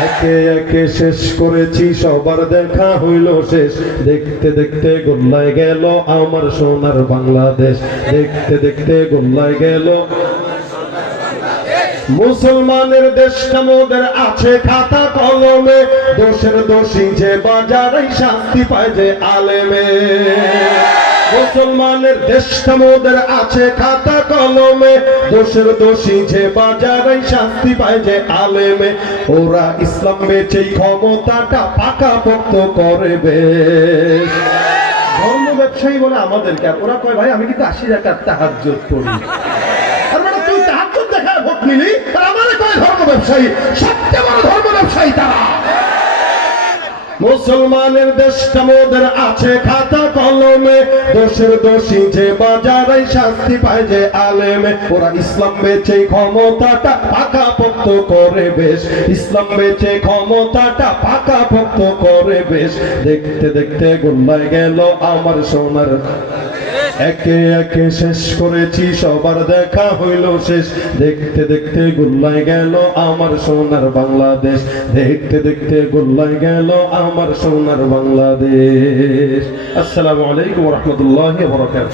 একে একে শেষ করেছি, সবার দেখা হইল শেষ। দেখতে দেখতে গোল্লায় গেল আমার সোনার বাংলাদেশ। দেখতে দেখতে গোল্লায় গেল মুসলমানের দেশটা মোদের আছে খাতা কলমে। দোষের দোষী যে বাজারে শান্তি পায় যে আলেমে। মুসলমানের মোদের আছে খাতা কলমে। দোষের দোষী যে বাজারে শান্তি পায় যে আলেমে। ওরা ইসলাম বেচেই ক্ষমতাটা পাকা পোক্ত করবে। ধর্ম ব্যবসায়ী বলে আমাদেরকে ওরা কয়, ভাই, আমি কিন্তু আশি টাকার তাহাজ্য করি তুই তাহাজ্য দেখায় ভোট নিলি কয় ধর্ম ব্যবসায়ী, সবচেয়ে বড় মুসলমানের দেশটা মোদের আছে খাতা কলমে। দোষের দোষী যে বাজারে শাস্তি পায় যে আলেমে। ওরা ইসলাম বেচে ক্ষমতাটা পাকা পোক্ত করে বেশ। ইসলাম বেচে ক্ষমতাটা পাকা পোক্ত করে বেশ। দেখতে দেখতে গোল্লায় গেল আমার সোনার একে একে শেষ করেছি, সবার দেখা হইল শেষ। দেখতে দেখতে গোল্লায় গেল আমার সোনার বাংলাদেশ। দেখতে দেখতে গোল্লায় গেল আমার সোনার বাংলাদেশ। আসসালামু আলাইকুম রহমতুল্লাহ বরকাত